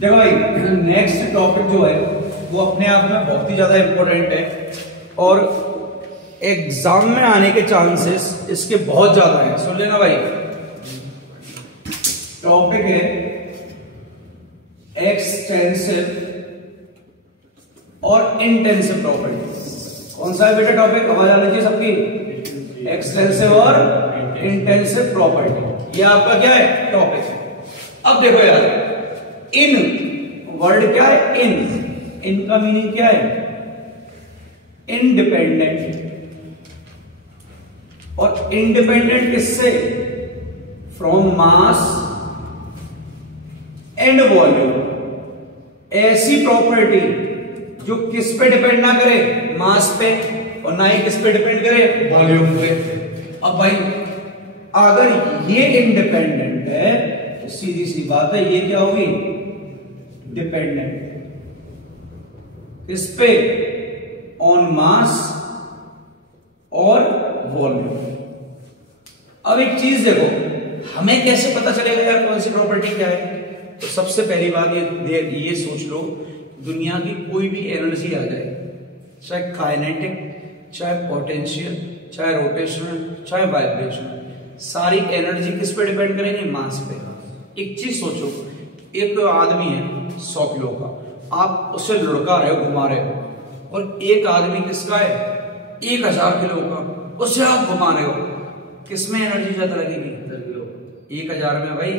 देखो भाई, next topic जो है वो अपने आप में बहुत ही ज्यादा इंपॉर्टेंट है और एग्जाम में आने के चांसेस इसके बहुत ज्यादा हैं। सुन लेना भाई, टॉपिक है एक्सटेंसिव और इंटेंसिव प्रॉपर्टी। कौन सा है बेटा टॉपिक? आवाज आ लीजिए सबकी। एक्सटेंसिव और इंटेंसिव प्रॉपर्टी, ये आपका क्या है टॉपिक है। अब देखो यार, इन वर्ड क्या है? इन का मीनिंग क्या है? इंडिपेंडेंट। और इंडिपेंडेंट किससे? From mass and volume. ऐसी प्रॉपर्टी जो किस पे डिपेंड ना करे? मास पे, और ना ही किस पे डिपेंड करे? वॉल्यूम पे। अब भाई अगर ये इंडिपेंडेंट है तो सीधी सी बात है ये क्या होगी? डिपेंडेंट। किस पे? ऑन मास और वॉल्यूम। अब एक चीज देखो, हमें कैसे पता चलेगा यार कौन सी प्रॉपर्टी क्या है? तो सबसे पहली बात ये सोच लो, दुनिया की कोई भी एनर्जी आ जाए, चाहे काइनेटिक, चाहे पोटेंशियल, चाहे रोटेशनल, चाहे वाइब्रेशनल, सारी एनर्जी किस पे डिपेंड करेगी? मास पे। एक चीज सोचो, एक आदमी है 100 किलो का, आप उसे लुढ़का रहे हो, घुमा रहे हो, और एक आदमी किसका है 1000 किलो का, उसे आप घुमा रहे हो, किसमें एनर्जी ज्यादा लगेगी? 1000 में। भाई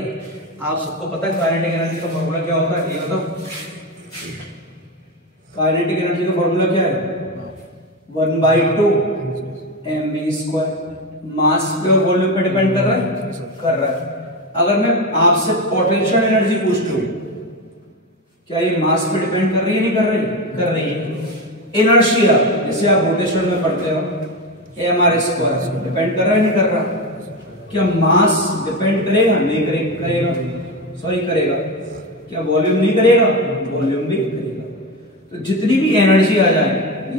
आप सबको पता है काइनेटिक एनर्जी का फॉर्मूला क्या होता है? ये बताओ, काइनेटिक एनर्जी का फॉर्मूला क्या है? 1/2 mv²। मास पे और वॉल्यूम पे डिपेंड कर रहा है? कर रहा है। अगर मैं आपसे पोटेंशियल एनर्जी पूछ लूं, क्या ये मास पे डिपेंड कर रही है? नहीं कर रही? कर रही है। इनर्शिया, जिसे आप रोटेशन में पढ़ते हो, mr² डिपेंड कर रहा है? नहीं कर रहा? क्या मास डिपेंड करेगा? नहीं करेगा। सॉरी, करेगा। क्या वॉल्यूम नहीं करेगा? वॉल्यूम भी करेगा। तो जितनी भी एनर्जी आ जाए,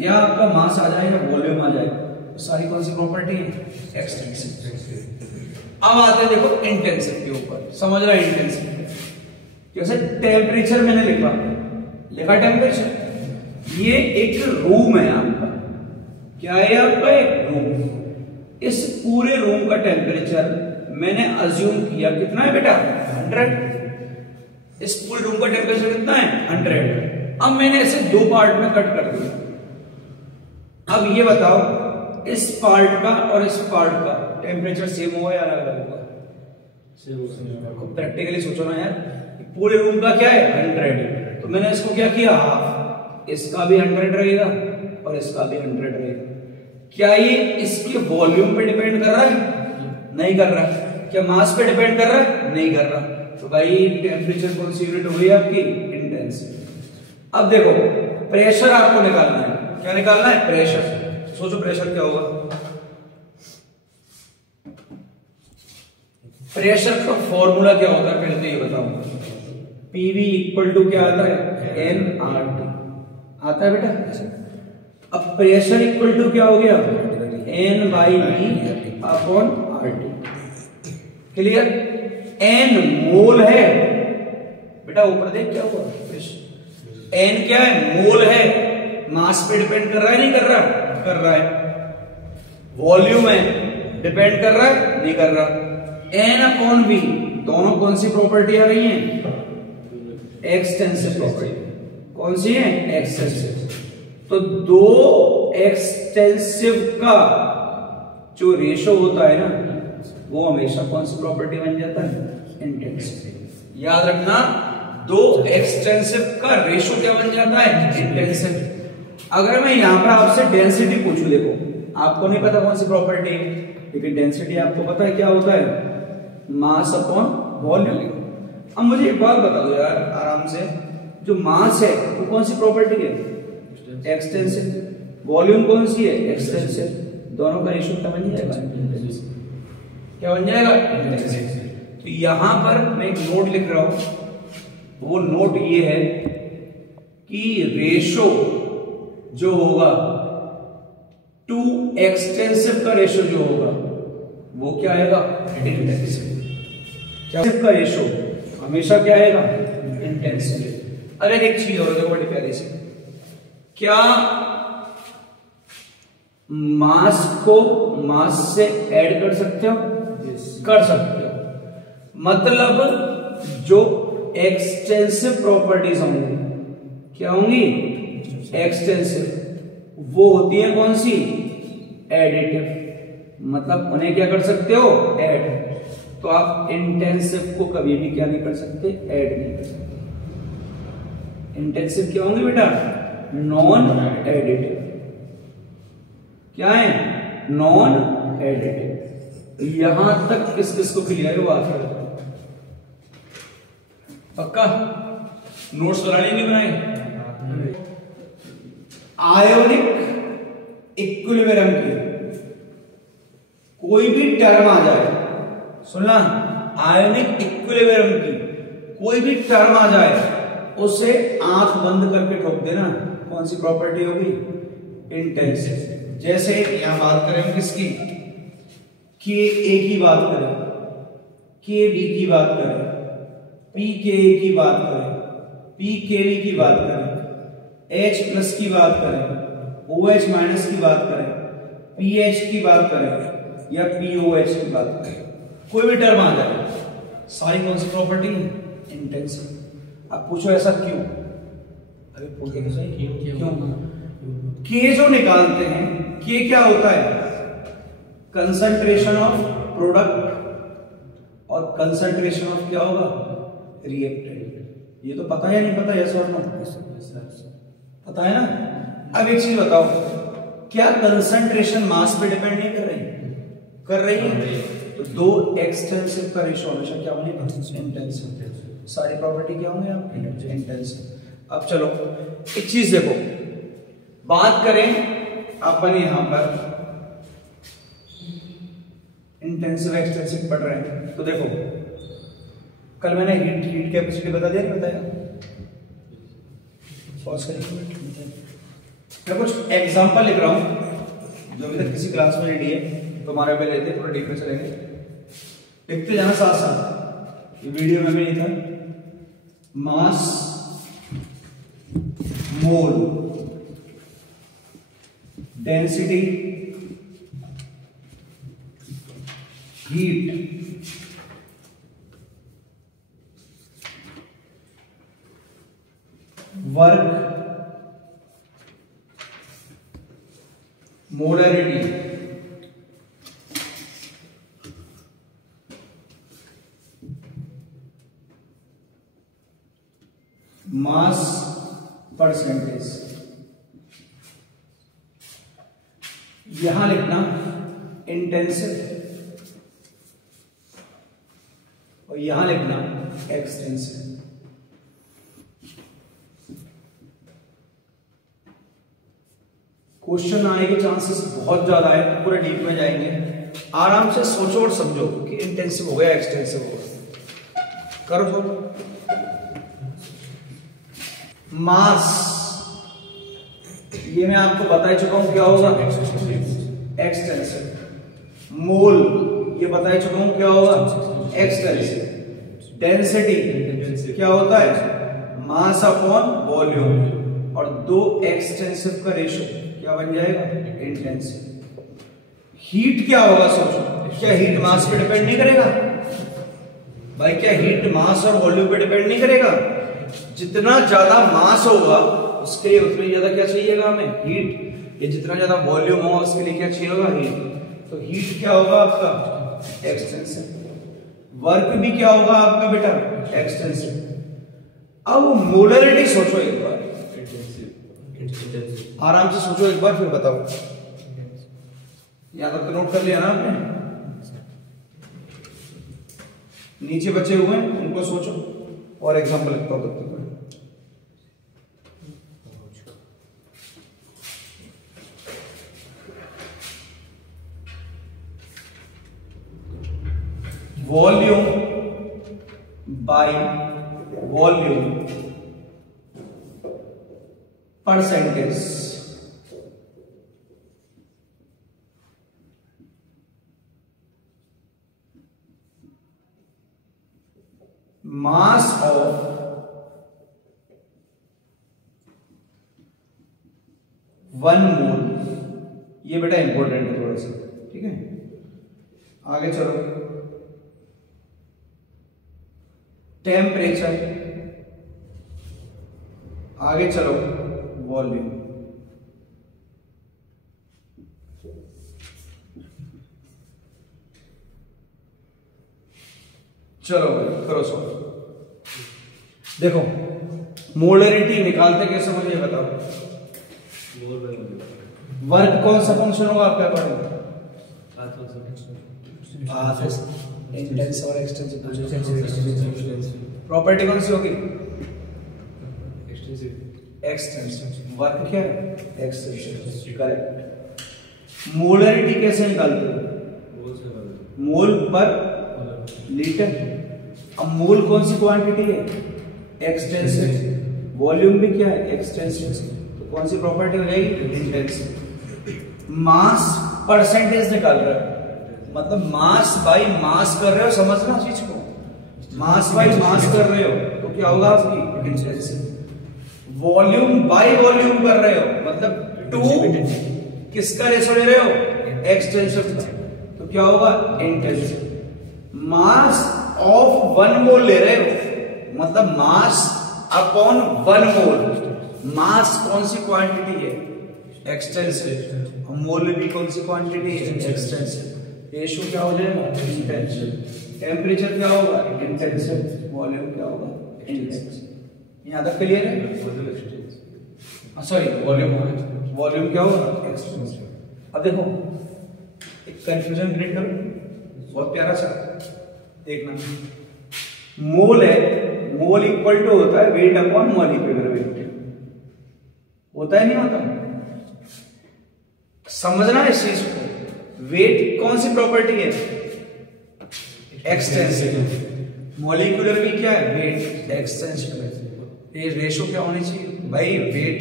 या आपका मास आ जाए या वॉल्यूम आ जाए, तो सारी कौन सी प्रॉपर्टी है? एक्सटेंसिव। अब आते हैं देखो इंटेंसिव के ऊपर। समझ रहा है इंटेंसिव जैसे टेम्परेचर मैंने लिखा टेम्परेचर, ये एक रूम है आपका। क्या है आपका? एक रूम। इस पूरे रूम का टेम्परेचर मैंने अज्यूम किया कितना है बेटा? 100। इस पूरे रूम का टेम्परेचर कितना है? 100। अब मैंने इसे 2 पार्ट में कट कर दिया। अब ये बताओ, इस पार्ट का और इस पार्ट का टेम्परेचर सेम होगा या अलग अलग होगा? सेम। प्रैक्टिकली सोचो ना यार, पूरे रूम का क्या है? 100। तो मैंने इसको क्या किया? हाफ। इसका भी 100 रहेगा और इसका भी 100 रहेगा। क्या ये इसके वॉल्यूम पे डिपेंड कर रहा है? नहीं कर रहा। क्या मास पे डिपेंड कर रहा है? नहीं कर रहा। तो भाई टेम्परेचर कौन सी यूनिट हो गई आपकी? इंटेंसिव। अब देखो, प्रेशर आपको निकालना है। क्या निकालना है? प्रेशर। सोचो प्रेशर क्या होगा? प्रेशर का फॉर्मूला क्या होता है? पहले तो ये बताओ। PV इक्वल टू क्या आता है? nRT आता है बेटा। अब प्रेशर इक्वल टू क्या हो गया? N/V upon RT। Clear? N मोल है बेटा, ऊपर देख क्या हुआ? N क्या है? मोल है। मास पे डिपेंड कर रहा है? नहीं कर रहा? कर रहा है। वॉल्यूम है, डिपेंड कर रहा है? नहीं कर रहा। N/V, दोनों कौन सी प्रॉपर्टी आ रही हैं? Extensive property. कौन सी है? एक्सटेंसिव। तो दो एक्सटेंसिव का जो रेशो होता है ना, वो हमेशा कौन सी प्रॉपर्टी बन जाता है? इंटेंसिव। याद रखना, दो एक्सटेंसिव का रेशो क्या बन जाता है? इंटेंसिव। अगर मैं यहां पर आपसे डेंसिटी पूछूं, देखो आपको नहीं पता कौन सी प्रॉपर्टी है, लेकिन डेंसिटी आपको पता है क्या होता है? Mass upon volume. अब मुझे एक बात बता दो यार आराम से, जो मास है वो कौन सी प्रॉपर्टी है? एक्सटेंसिव। वॉल्यूम कौन सी है? एक्सटेंसिव। दोनों का रेशियो क्या बन जाएगा? क्या बन जाएगा? इंटेंसिव। तो यहां पर मैं एक नोट लिख रहा हूं, वो नोट ये है कि रेशो जो होगा टू एक्सटेंसिव का रेशो जो होगा वो क्या आएगा? इंटेंसिव। क्या का रेशो हमेशा क्या आएगा? इंटेंसिटी। अब एक चीज और देखो बड़ी प्यारी सी, क्या मास को मास से ऐड कर सकते हो? कर सकते हो। मतलब जो एक्सटेंसिव प्रॉपर्टीज होंगी, क्या होंगी? एक्सटेंसिव, वो होती है कौन सी? एडिटिव। मतलब उन्हें क्या कर सकते हो? ऐड। तो आप इंटेंसिव को कभी भी क्या नहीं कर सकते? ऐड नहीं कर सकते। इंटेंसिव क्या होंगे बेटा? Non additive. क्या है? Non additive. यहां तक किस को क्लियर है? वो आकर पक्का नोट्स बनाने नहीं बनाए? आयोनिक इक्विलिब्रियम की कोई भी टर्म आ जाए, सुनना, आयोनिक इक्विलिब्रियम की कोई भी टर्म आ जाए, उसे आंख बंद करके ठोक देना। कौन सी प्रॉपर्टी होगी? इंटेंसिव। जैसे यहां बात करें हम किसकी? के ए की बात करें, के बी की बात करें, पी के ए की बात करें, पी के बी की बात करें, H प्लस की बात करें, OH माइनस की बात करें, PH की बात करें या POH की बात करें, कोई भी टर्म आ जाए, सारी कौन सी प्रॉपर्टी? इंटेंसिव। अब पूछो ऐसा क्यों? अभी पूछे क्यों? के जो निकालते हैं, के क्या होता है? कंसंट्रेशन ऑफ प्रोडक्ट और कंसंट्रेशन ऑफ क्या होगा? रिएक्टेंट। ये तो पता है या नहीं पता? यस और नो? पता है ना? अब एक चीज बताओ, क्या कंसंट्रेशन मास पे डिपेंड नहीं कर रही? कर रही है। तो दो एक्सटेंसिव का रेशियो हमेशा क्या बनेगा? इंटेंसिव। सारी प्रॉपर्टी क्या होंगे आपकी? इंटेंसिव। अब चलो एक चीज देखो, बात करें अपन यहां पर इंटेंसिव एक्सटेंसिव पढ़ रहे हैं, तो देखो कल मैंने हीट कैपेसिटी बता दिया, नहीं बताया? मैं कुछ एग्जांपल लिख रहा हूं जो अभी तक किसी क्लास में नहीं दिए, तुम्हारे पे लेते पूरा डीप में चलेंगे, लिखते जाना साथ साथ। ये वीडियो में भी नहीं था। Mass, mole, density, heat, work, molarity, mass percentage. यहां लिखना इंटेंसिव और यहां लिखना एक्सटेंसिव। क्वेश्चन आने के चांसेस बहुत ज्यादा है, पूरे डीप में जाएंगे। आराम से सोचो और समझो कि इंटेंसिव हो गया, एक्सटेंसिव हो गया। करो सोचो। मास, ये मैं आपको बता ही चुका हूं क्या होगा? एक्सटेंसिव। मोल, ये बता ही चुका हूं क्या होगा? एक्सटेंसिव। डेंसिटी क्या होता है? Mass upon volume. और दो एक्सटेंसिव का रेशियो क्या बन जाएगा? इंटेंसिव। हीट क्या होगा? सोचो, क्या हीट मास पे डिपेंड नहीं करेगा? भाई क्या हीट मास और वॉल्यूम पे डिपेंड नहीं करेगा? जितना ज्यादा मास होगा उसके लिए उतनी ज्यादा क्या चाहिएगा हमें? हीट। ये जितना ज्यादा वॉल्यूम होगा उसके लिए क्या चाहिए होगा? हीट। तो हीट क्या होगा आपका? एक्सटेंसिव। वर्क भी क्या होगा आपका बेटा? एक्सटेंसिव। अब मोलरिटी सोचो एक बार, आराम से सोचो एक बार, फिर बताओ। यहां तक तो नोट कर लिया ना आपने? नीचे बचे हुए हैं उनको सोचो और एग्जांपल लिखता हूं तब तक। Volume by volume percentage. Mass of 1 मोल। ये बेटा इंपॉर्टेंट है थोड़ा सा, ठीक है। आगे चलो, टेम्परेचर, आगे चलो वॉल्यूम। चलो भाई करो सो। देखो मोलरिटी निकालते कैसे मुझे ये बताओ। वर्क कौन सा फंक्शन होगा आपके अकॉर्डिंग? इंटेंस और एक्सटेंसिव प्रॉपर्टी कौन सी होगी? एक्सटेंसिव। वर्क क्या है? Extensive, correct. मोलरिटी कैसे निकालते हो? मोल पर लीटर। अब मोल कौन सी क्वांटिटी है? एक्सटेंसिव। वॉल्यूम भी क्या है? एक्सटेंसिव। तो कौन सी प्रॉपर्टी हो जाएगी? इंटेंसिव। मास परसेंटेज निकाल रहे हो, मतलब मास बाई मास कर रहे हो, समझना चीज को। मास बाई मास कर रहे हो तो क्या होगा आपकी? इंटेंसिव। वॉल्यूम बाई वॉल्यूम कर रहे हो, मतलब 2 किसका रेशो ले रहे हो? एक्सटेंसिव का, तो क्या होगा? इंटेंसिव। मास ऑफ 1 मोल ले रहे हो, मतलब मास अपॉन 1 मोल। मास कौन सी क्वांटिटी है? एक्सटेंसिव। मोल भी कौन सी क्वांटिटी है? एक्सटेंसिव। रेशो क्या हो जाएगा? इंटेंसिव। टेम्परेचर क्या होगा? इंटेंसिव। वॉल्यूम क्या होगा? इंटेंसिव। यहां तक क्लियर है? सॉरी, वॉल्यूम क्या होगा? एक्सटेंसिव। अब देखो एक कंफ्यूजन क्रिएट करो, बहुत प्यारा सा, देखना। मोल है, मोल इक्वल टू होता है वेट अपॉन मॉलिक्यूलर वेट, होता है नहीं होता? समझना इस चीज को। वेट कौन सी प्रॉपर्टी है? एक्सटेंसिव। मॉलिक्यूलर भी क्या है? Wait, extensive. ये रेशो क्या होनी चाहिए भाई? वेट,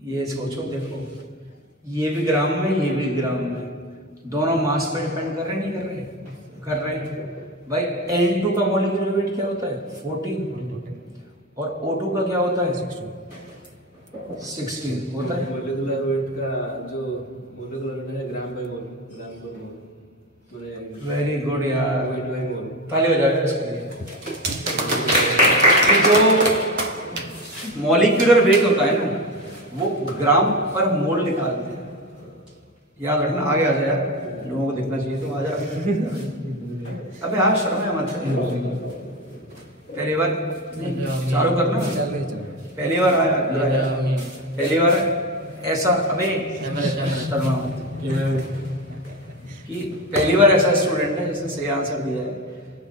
ये सोचो। देखो ये भी ग्राम में, ये भी ग्राम में, दोनों मास पे डिपेंड कर रहे हैं, नहीं कर रहे? कर रहे हैं भाई। N2 का मॉलिक्यूलर वेट क्या होता है? 14, और O2 का क्या होता है? 16 होता है। मॉलिक्यूलर वेट का जो मॉलिक्यूलर वेट है ग्राम बाय मोल, ग्राम पर मोल। वेरी गुड यार, वेट बाय मोल। ताली हो जाएगा इसके लिए। जो मॉलिक्यूलर वेट होता है ना, वो ग्राम पर मोल निकालते हैं। याद रखना, आगे आ जाए, लोगों को दिखना चाहिए तो आ जा। अबे हाँ, शर्म है मत। पहली बार चालू करना, पहली बार आया, पहली बार ऐसा। अबे कि पहली बार ऐसा स्टूडेंट है जिसने सही आंसर दिया है।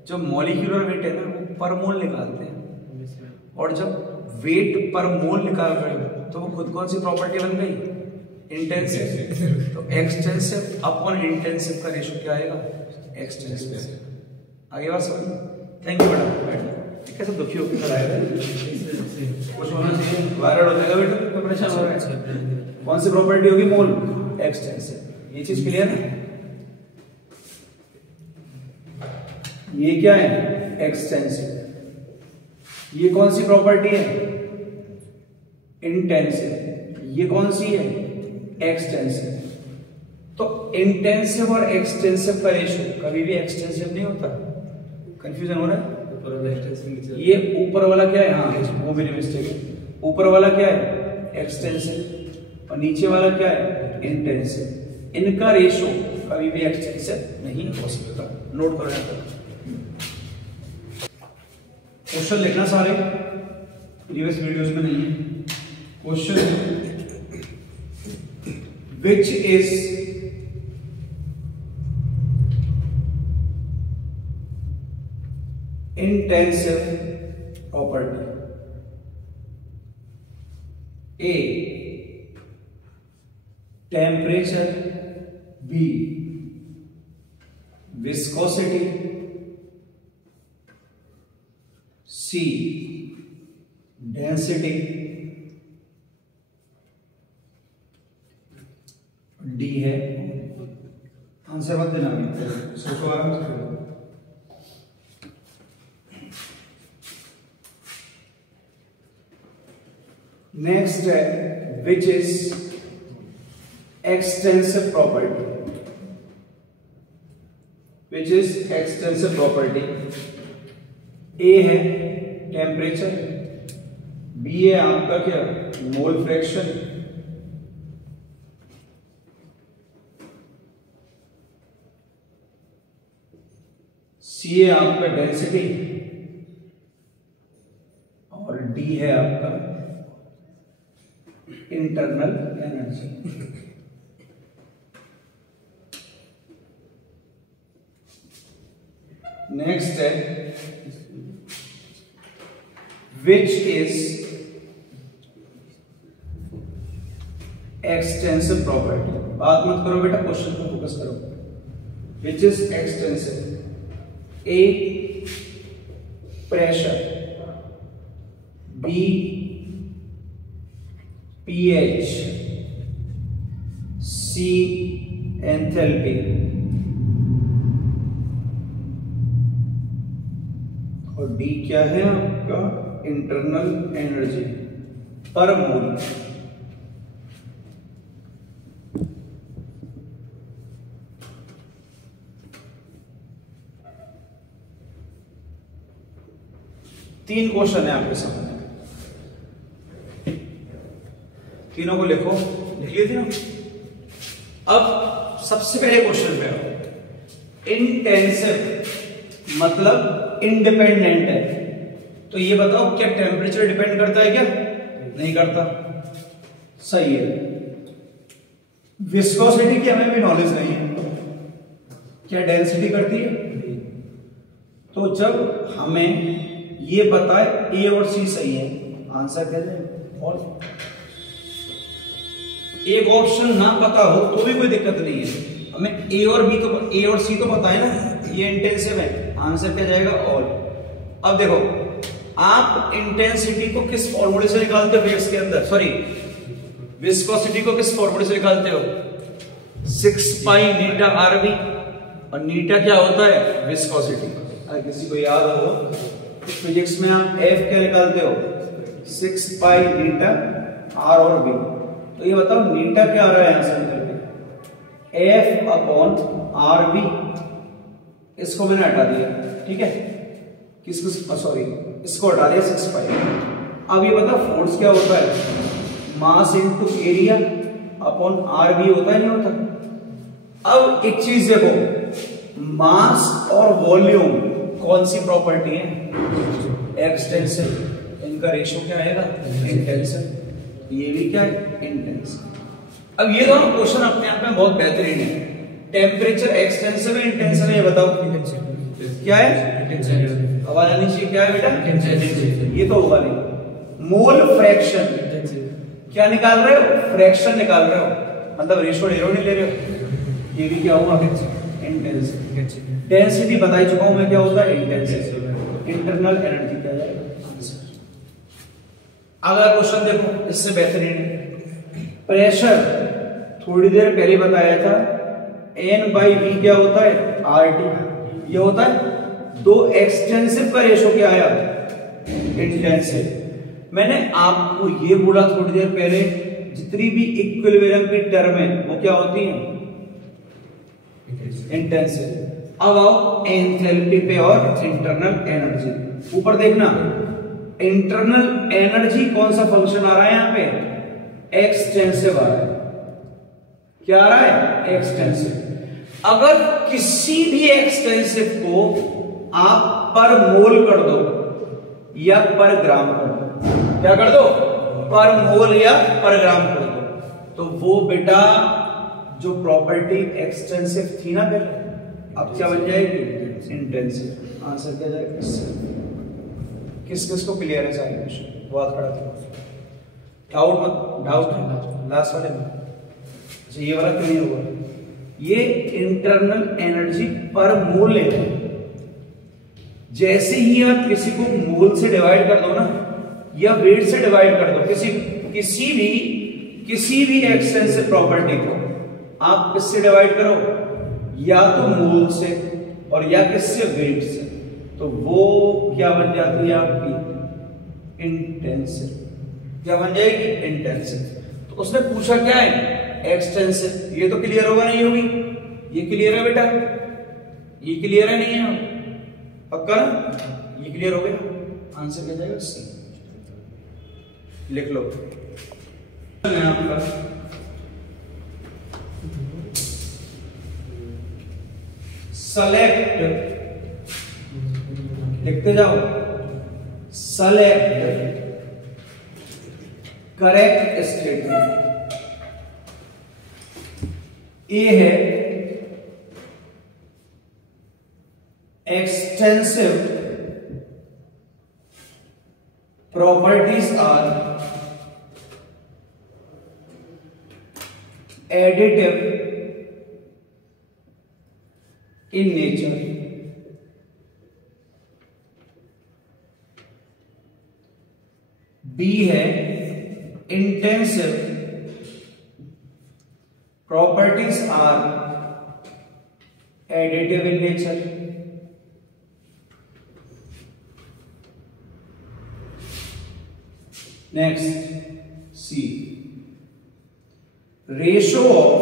जो मॉलिक्यूलर वेट है ना, वो पर मोल निकालते हैं, और जब वेट पर मोल निकाल रहे हो तो वो खुद कौन सी प्रॉपर्टी बन गई? इंटेंसिव। तो एक्सटेंसिव अपॉन इंटेंसिव का रेशो क्या आएगा? एक्सटेंसिव। आगे बात समझ? थैंक यू बेटा। कैसे दुखी होकर कराएगा? कुछ होना चाहिए, वायरल हो जाएगा बेटा, तो परेशान हो रहा है। कौन सी प्रॉपर्टी होगी? मोल, एक्सटेंसिव। ये चीज क्लियर है? ये क्या है? एक्सटेंसिव। ये कौन सी प्रॉपर्टी है? इंटेंसिव। ये कौन सी है? एक्सटेंसिव। तो इंटेंसिव और एक्सटेंसिव का रेशो कभी भी एक्सटेंसिव नहीं होता। कंफ्यूजन हो रहा है? ये ऊपर वाला क्या है? हाँ, वो मेरी मिस्टेक है। ऊपर वाला क्या है? एक्सटेंसिव, और नीचे वाला क्या है? इंटेंसिव। इनका रेशो कभी भी एक्सटेंसिव नहीं हो सकता। नोट करो यहाँ तक। क्वेश्चन लिखना सारे, प्रीवियस वीडियोस में नहीं है। Question, which is intensive property? A, temperature. B, viscosity. C, density. D है। आंसर मत देना, सोचो आराम से। नेक्स्ट है which is extensive property, which is extensive property. A है टेम्परेचर, बी है आपका क्या मोल फ्रैक्शन, सी है आपका डेंसिटी और डी है आपका इंटरनल एनर्जी। नेक्स्ट है विच इज एक्सटेंसिव प्रॉपर्टी। बात मत करो बेटा, क्वेश्चन पर फोकस करो। Which is extensive. A pressure, B pH, C enthalpy और डी क्या है आपका इंटरनल एनर्जी पर मोल। तीन क्वेश्चन है आपके सामने, तीनों को लिखो, लिख लिए तीनों। अब सबसे पहले क्वेश्चन पे आओ। इंटेंसिव मतलब इंडिपेंडेंट है, तो ये बताओ क्या टेम्परेचर डिपेंड करता है क्या? नहीं करता, सही है। विस्कोसिटी की हमें भी नॉलेज नहीं है, क्या डेंसिटी करती है? तो जब हमें ये पता है ए और सी सही है, आंसर क्या है? और एक ऑप्शन ना पता हो तो भी कोई दिक्कत नहीं है, हमें ए और बी तो ए और सी तो पता है ना, ये इंटेंसिव है, आंसर क्या जाएगा? ऑल। अब देखो आप इंटेंसिटी को किस फॉर्मूले से निकालते हो वेव्स के अंदर, सॉरी विस्कोसिटी को किस फॉर्मूले से निकालते हो? 6 पाई नीटा आरबी, और नीटा क्या होता है? विस्कोसिटी। अगर किसी को याद हो तो फिजिक्स में आप एफ क्या निकालते हो? 6 पाई नीटा आर और बी। तो ये बताओ नीटा क्या आ रहा है आंसर करके? एफ अपॉन आर बी, इसको मैंने हटा दिया, ठीक है, किसको, सॉरी इसको हटा दिया 6 पाई। अब ये बताओ फोर्स क्या होता है? Mass into area upon r b होता है, नहीं होता? अब एक चीज देखो, मास और वॉल्यूम कौन सी प्रॉपर्टी है? एक्सटेंसिव। इनका रेशियो क्या आएगा? इंटेंसिव। ये भी क्या है? इंटेंसिव। अब ये दोनों क्वेश्चन अपने आप में बहुत बेहतरीन है। टेम्परेचर एक्सटेंसिव है इंटेंसिव है? ये बताओ क्या है? आवाज आनी चाहिए, क्या है बेटा? ये तो होगा नहीं। मोल फ्रैक्शन क्या निकाल रहे हो? फ्रैक्शन निकाल रहे हो, मतलब रेशियो नहीं ले रहे हो, ये भी क्या हुआ? इंटेंसिव। डेंसिटी बता ही चुका हूं मैं क्या होता है? इंटेंसिव। इंटरनल एनर्जी क्या जाएगा? अगला क्वेश्चन देखो, इससे बेहतरीन है। प्रेशर थोड़ी देर पहले बताया था, N/V क्या होता है? RT। ये होता है। दो एक्सटेंसिव का रेशो क्या आया? इंटेंसिव। मैंने आपको ये बोला थोड़ी देर पहले, जितनी भी इक्विलिब्रियम की टर्म है वो क्या होती है? इंटेंसिव। अब आओ एंथैल्पी पे और इंटरनल एनर्जी। ऊपर देखना, इंटरनल एनर्जी कौन सा फंक्शन आ रहा है यहां पे? एक्सटेंसिव आ रहा है। क्या आ रहा है? एक्सटेंसिव। अगर किसी भी एक्सटेंसिव को आप पर मोल कर दो या पर ग्राम कर दो, क्या कर दो? पर मोल या पर ग्राम कर दो, तो वो बेटा जो प्रॉपर्टी एक्सटेंसिव थी ना पहले, अब क्या बन जाएगी? इंटेंसिव। आंसर क्या जाएगा? किस किस को क्लियर है सारे क्वेश्चन? बहुत खड़ा था, डाउट मत, डाउट लास्ट वाले में। अच्छा ये वाला क्लियर हुआ? ये इंटरनल एनर्जी पर मोल लेते हैं। जैसे ही आप किसी को मोल से डिवाइड कर दो ना, या वेट से डिवाइड कर दो, किसी भी एक्सटेंसिव प्रॉपर्टी को आप किससे डिवाइड करो? या तो मोल से और या किससे? वेट से। तो वो क्या बन जाती है आपकी? इंटेंसिव। क्या बन जाएगी, इंटेंसिव। तो उसने पूछा क्या है, एक्सटेंसिव। ये तो क्लियर होगा नहीं होगी, ये क्लियर है बेटा, ये क्लियर है नहीं है, पक्का ना, ये क्लियर हो गया, आंसर क्या जाएगा सी। लिख लो आपका सेलेक्ट, लिखते जाओ, सेलेक्ट करेक्ट स्टेटमेंट। ए है extensive properties are additive in nature. B है intensive properties are additive in nature. Next, C, ratio of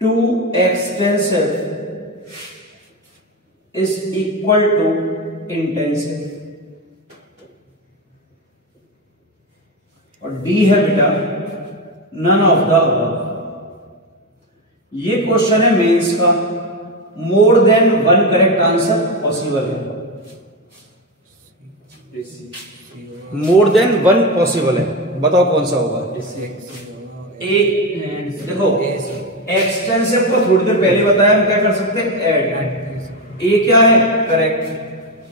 too extensive is equal to intensive। और डी है बेटा नन ऑफ द अबव। ये question है mains का, more than one correct answer possible है, more than one possible है, बताओ कौन सा होगा। ए देखो एक्सटेंसिव को थोड़ी देर पहले बताया, हम क्या कर सकते हैं, ऐड। ए क्या है, करेक्ट।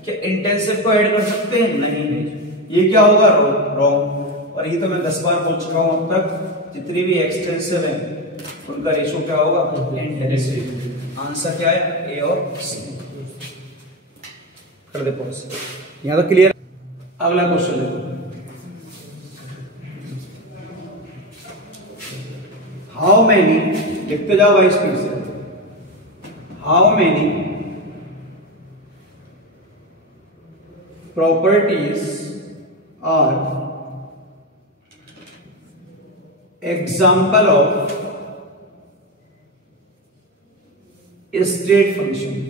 क्या इंटेंसिव को ऐड कर सकते हैं, नहीं नहीं, ये क्या होगा, रॉन्ग। और ये तो मैं 10 बार बोल चुका हूं अब तक, जितनी भी एक्सटेंसिव है उनका रेशो क्या होगा, इंटेंसिव। आंसर क्या है, ए और सी। कर दे पॉज, यहां तो क्लियर। अगला क्वेश्चन देखो, हाउ मैनी, लिखते जाओ भाई स्पीड से, how many properties are example of state function.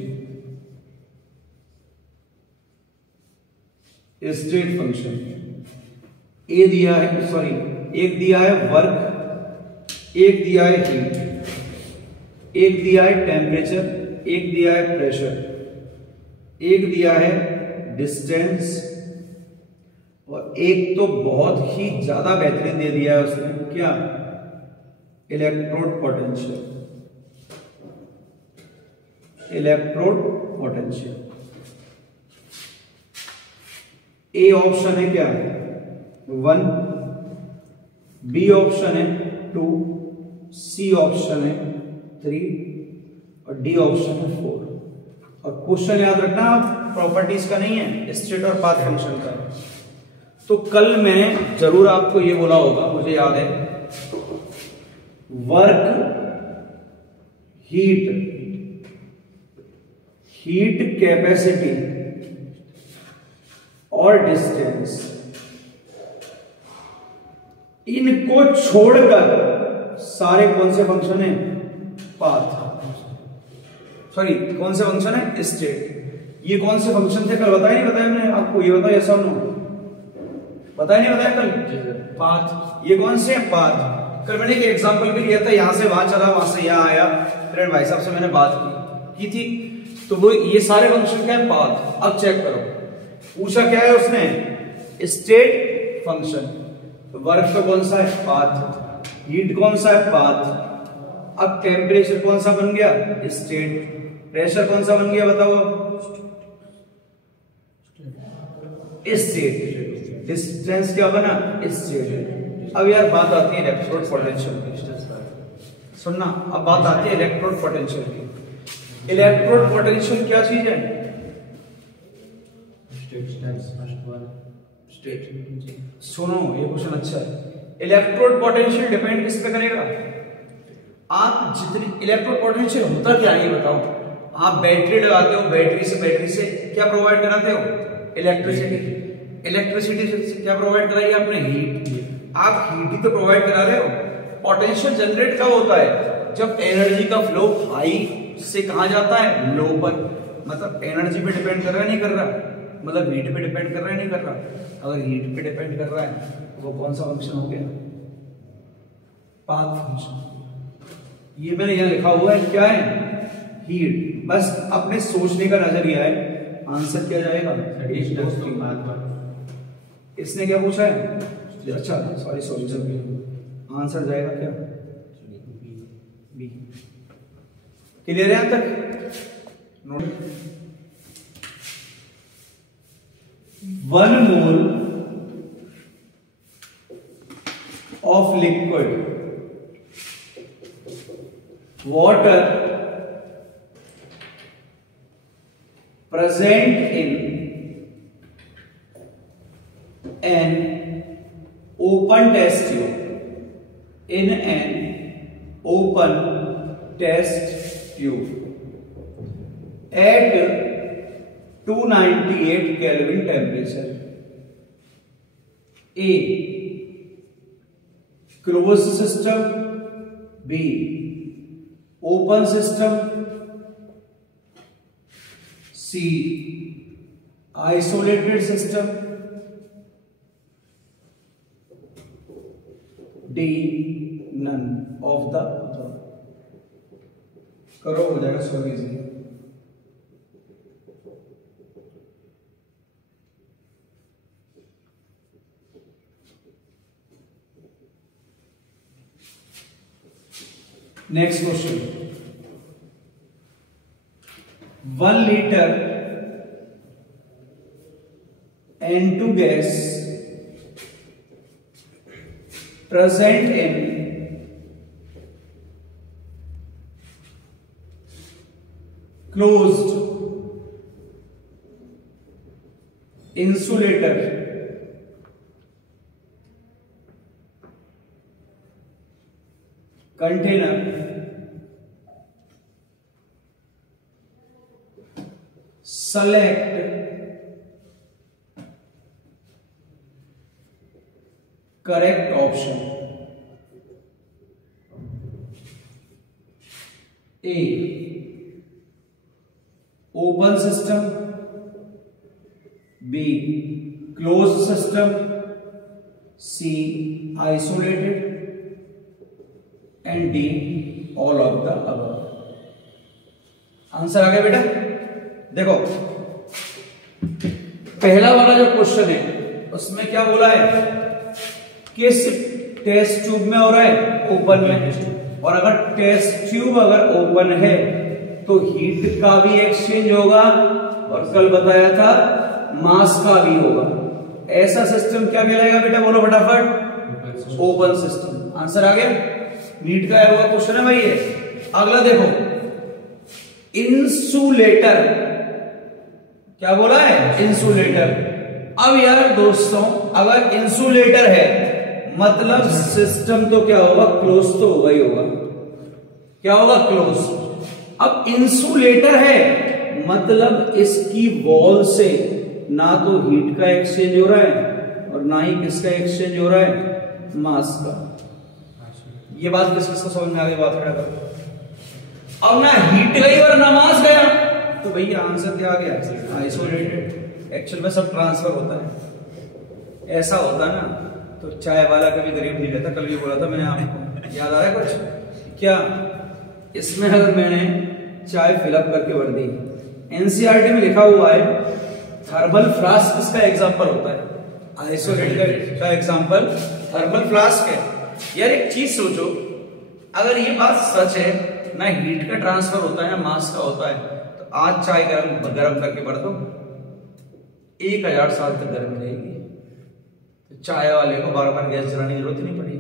State function A दिया है, सॉरी एक दिया है वर्क, एक दिया है हीट, एक दिया है टेम्परेचर, एक दिया है प्रेशर, एक दिया है डिस्टेंस, और एक तो बहुत ही ज्यादा बेहतरीन दे दिया है उसने, क्या, electrode potential. Electrode potential A option है क्या, 1, बी ऑप्शन है 2, सी ऑप्शन है 3 और डी ऑप्शन है 4। और क्वेश्चन याद रखना प्रॉपर्टीज का नहीं है, स्टेट और पाथ फंक्शन का है। तो कल मैंने जरूर आपको ये बोला होगा, मुझे याद है, वर्क, हीट, हीट कैपेसिटी और डिस्टेंस, इनको छोड़कर सारे कौन से फंक्शन है, पाथ, सॉरी कौन से फंक्शन है, स्टेट। ये कौन से फंक्शन थे कल बताया नहीं बताया मैंने आपको, ये बताया ऐसा नो बताया नहीं बताया कल, पाथ। ये कौन से हैं, पाथ। कल मैंने एक एग्जांपल भी लिया था, यहां से वहां चला, वहां से यहां आया, फिर भाई साहब से मैंने बात की थी, तो वो ये सारे फंक्शन क्या है, पाथ। अब चेक करो, पूछा क्या है उसने, स्टेट फंक्शन। वर्क का कौन सा है, पाथ। हीट कौन सा है, पाथ। अब टेम्परेचर कौन सा बन गया, स्टेट। प्रेशर कौन सा बन गया बताओ, स्टेट। डिस्टेंस क्या बना, स्टेट। अब यार बात आती है इलेक्ट्रोड पोटेंशियल की, सुनना, अब बात आती है इलेक्ट्रोड पोटेंशियल की। इलेक्ट्रोड पोटेंशियल क्या चीज है, सुनो ये क्वेश्चन अच्छा है। इलेक्ट्रोड पोटेंशियल डिपेंड किस पे करेगा, आप जितनी, इलेक्ट्रोड पोटेंशियल होता क्या है ये बताओ। आप बैटरी लगाते हो, बैटरी से क्या प्रोवाइड कराते हो, इलेक्ट्रिसिटी। इलेक्ट्रिसिटी से क्या प्रोवाइड कराई आपने? हीट। आप हीट ही तो प्रोवाइड करा रहे हो। पोटेंशियल जनरेट कब होता है? जब एनर्जी का फ्लो हाई से कहां जाता है? लो पर। मतलब एनर्जी पे डिपेंड कर रहा है, नहीं कर रहा? मतलब हीट पे डिपेंड कर रहा है, नहीं कर रहा? अगर हीट पे डिपेंड कर रहा है वो कौन सा फंक्शन हो गया? Path function. ये मैंने यहां लिखा हुआ है, क्या है? हीट। बस अपने सोचने का नजरिया है, आंसर क्या जाएगा? इसने क्या पूछा है? अच्छा सॉरी सॉरी सॉरी, आंसर जाएगा क्या? बी। क्लियर है यहां तक? Note 1 mole of liquid water present in an open test tube, in an open test tube at 298 Kelvin temperature. A. Closed system. B. Open system. C. Isolated system. D. None of the above. करो, हो जाएगा solve easily. Next question. 1 liter N2 gas present in closed insulator container select correct option. A. Open system. B. Closed system. C. Isolated. And D. All of the above. Answer आ गया बेटा। देखो पहला वाला जो क्वेश्चन है उसमें क्या बोला है? किस टेस्ट ट्यूब में हो रहा है? ओपन में। और अगर टेस्ट ट्यूब अगर ओपन है तो हीट का भी एक्सचेंज होगा और कल बताया था मास का भी होगा। ऐसा सिस्टम क्या कहलाएगा बेटा? बोलो फटाफट। Open system. आंसर आ गया। नीट का आया हुआ क्वेश्चन है भाई ये। अगला देखो, इंसुलेटर। क्या बोला है? इंसुलेटर। अब यार दोस्तों अगर इंसुलेटर है मतलब सिस्टम तो क्या होगा? क्लोज तो होगा ही होगा। क्या होगा? क्लोज। अब इंसुलेटर है मतलब इसकी वॉल से ना तो हीट का एक्सचेंज हो रहा है और ना ही किसका एक्सचेंज हो रहा है? मास का। ये बात किसको समझ में आ गई? बात खड़ा कर। अब ना हीट गई और ना मास गया तो भैया आंसर क्या आ गया? आइसोलेटेड। एक्चुअल में सब ट्रांसफर होता है। ऐसा होता ना तो चाय वाला कभी गरीब नहीं रहता। कल भी बोला था मैंने आपको, याद आ रहा है कुछ? क्या इसमें अगर मैंने चाय फिलअप करके भर दी, एनसीईआरटी में लिखा हुआ है थर्मल फ्लास्क इसका एग्जांपल होता है, आइसोलेटेड का एग्जांपल थर्मल फ्लास्क है। यार एक चीज सोचो, अगर ये बात सच है ना हीट का ट्रांसफर होता है ना मास का होता है, तो आज चाय गरम करके भर दो 1000 साल तक गर्म रहेगी। तो चाय वाले को बार बार गैस जलाने की जरूरत नहीं पड़ेगी,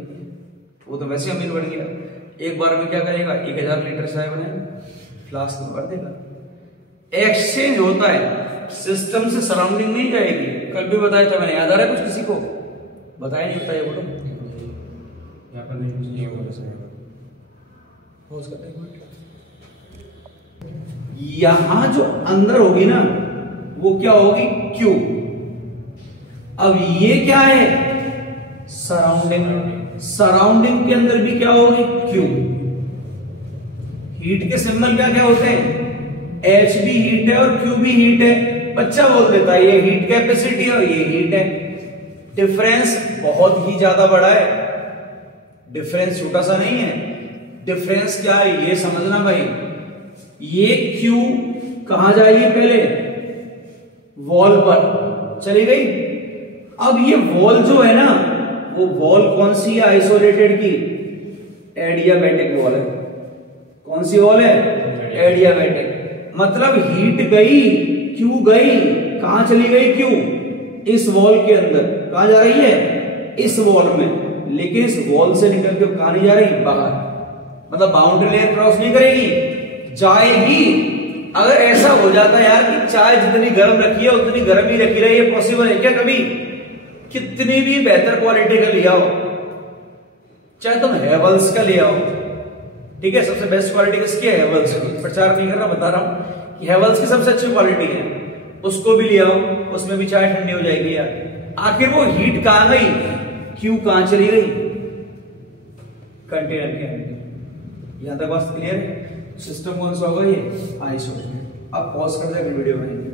वो तो वैसे अमीर बन गया। एक बार में क्या करेगा? 1000 लीटर चाय बनाएगा, फ्लास्क में भर देगा। एक्सचेंज होता है, सिस्टम से सराउंडिंग नहीं जाएगी। कल भी बताया था मैंने, याद आ रहा है कुछ किसी को? बताया नहीं? बताइए बोलो। यहां जो अंदर होगी ना वो क्या होगी? क्यू। अब ये क्या है, सराउंडिंग। सराउंडिंग के अंदर भी क्या होगी, क्यू। हीट के सिंबल क्या क्या होते हैं, H भी हीट है और Q भी हीट है। बच्चा बोल देता है ये हीट कैपेसिटी और ये हीट है। डिफरेंस बहुत ही ज्यादा बड़ा है, डिफरेंस छोटा सा नहीं है। डिफरेंस क्या है ये समझना भाई। ये Q कहां जाएगी, पहले वॉल पर चली गई। अब ये वॉल जो है ना, वो वॉल कौन सी है आइसोलेटेड की, एडियाबैटिक वॉल है। कौन सी वॉल है, एडियाबैटिक। मतलब हीट गई, क्यू गई, कहां चली गई क्यू, इस वॉल के अंदर। कहां जा रही है, इस वॉल में। लेकिन इस वॉल से निकल के कहां नहीं जा रही, बाहर। मतलब बाउंड्री लेयर क्रॉस नहीं करेगी, जाएगी। अगर ऐसा हो जाता यार कि चाय जितनी गर्म रखी है उतनी गर्म ही रखी रही, ये पॉसिबल है क्या कभी? कितनी भी बेहतर क्वालिटी का ले आओ, चाहे तुम हेवल्स का ले आओ, ठीक है, सबसे बेस्ट क्वालिटी किसकी है, हेवल्स की। प्रचार नहीं कर रहा, बता रहा हूं कि हेवल्स की सबसे अच्छी क्वालिटी है, उसको भी ले आओ, उसमें भी चाय ठंडी हो जाएगी यार। आखिर वो हीट कहां गई, क्यू कहां चली गई, कंटेनर के अंदर। यहां तक बात क्लियर है। सिस्टम कौन सा होगा, ये आइसोलेटेड। अब पॉज कर दे, वीडियो बनाएंगे।